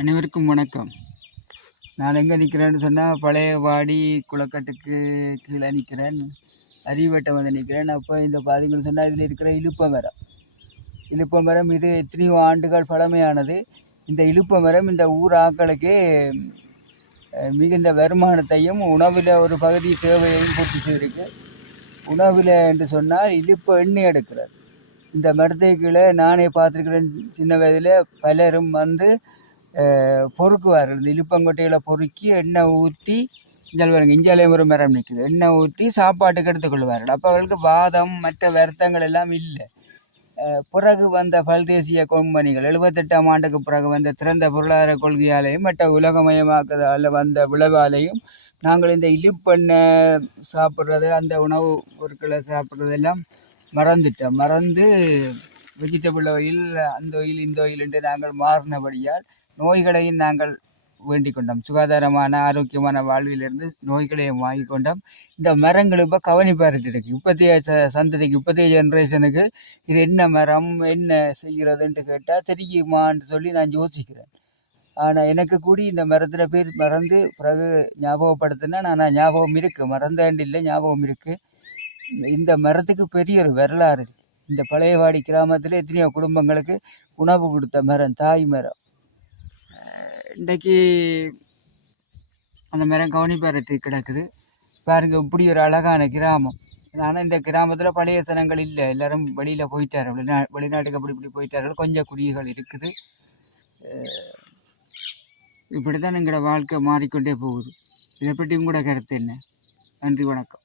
அனைவருக்கும் வணக்கம். நான் எங்கே நிற்கிறேன்னு சொன்னால் பழைய வாடி குளக்கட்டுக்கு கீழே நிற்கிறேன். அரிவட்டம் வந்து நிற்கிறேன். அப்போ இந்த பார்த்தீங்கன்னு சொன்னால் இதில் இருக்கிற இலுப்ப மரம் இது எத்தனையோ ஆண்டுகள் பழமையானது. இந்த இலுப்ப மரம் இந்த ஊர் ஆக்களுக்கு மிகுந்த வருமானத்தையும் உணவில் ஒரு பகுதி தேவையையும் பூர்த்தி செய்திருக்கு. உணவில் என்று சொன்னால் இலுப்ப எண்ணெய் எடுக்கிறார். இந்த மரத்தை கீழே நானே பார்த்துருக்கிறேன். சின்ன வயதில் பலரும் வந்து பொறுக்குவார்கள். இந்த இலுப்பங்கொட்டையில் பொறுக்கி எண்ணெய் ஊற்றி இஞ்சாலையும் ஒரு மரம் நிற்குது, எண்ணெய் ஊற்றி சாப்பாட்டுக்கு எடுத்துக்கொள்வார்கள். அப்போ அவர்களுக்கு வாதம் மற்ற வருத்தங்கள் எல்லாம் இல்லை. பிறகு வந்த பல்தேசிய கம்பெனிகள் 78ஆம் ஆண்டுக்கு பிறகு வந்த திறந்த பொருளாதார கொள்கையாலேயும் மற்ற உலகமயமாக்குதல் வந்த விளைவாலேயும் நாங்கள் இந்த இலுப்பெண்ணெய் சாப்பிட்றது, அந்த உணவு பொருட்களை சாப்பிட்றதெல்லாம் மறந்து வெஜிடபிள் ஆயில், அந்த ஆயில் இந்த ஆயில் என்று நாங்கள் மாறினபடியால் நோய்களையும் நாங்கள் வேண்டிக் கொண்டோம். சுகாதாரமான ஆரோக்கியமான வாழ்விலிருந்து நோய்களையும் வாங்கி கொண்டோம். இந்த மரங்கள் இப்போ கவனிப்பாரிட்டு இருக்கு. இப்போதைய சந்ததிக்கு, இப்போதைய ஜென்ரேஷனுக்கு இது என்ன மரம், என்ன செய்கிறதுன்ட்டு கேட்டால் தெரியுமான்னு சொல்லி நான் யோசிக்கிறேன். ஆனால் எனக்கு கூடி இந்த மரத்தில் பேர் மறந்து பிறகு ஞாபகப்படுத்தினா நான் ஞாபகம் இருக்குது, மறந்தாண்டு இல்லை, ஞாபகம் இருக்குது. இந்த மரத்துக்கு பெரிய ஒரு வரலாறு. இந்த பழையவாடி கிராமத்தில் எத்தனையோ குடும்பங்களுக்கு உணவு கொடுத்த மரம், தாய் மரம். இன்றைக்கு அந்த மரம் கவனிப்பாரட்டு கிடக்குது. பாருங்க, இப்படி ஒரு அழகான கிராமம். ஆனால் இந்த கிராமத்தில் பழைய சனங்கள் இல்லை, எல்லாரும் வெளியில் போயிட்டார்கள், வெளிநாட்டுக்கு இப்படி போயிட்டார்கள். கொஞ்சம் குடிகள் இருக்குது. இப்படி தான் எங்களோட வாழ்க்கை மாறிக்கொண்டே போகுது. இதை பற்றி உங்களோட கருத்து என்ன? நன்றி, வணக்கம்.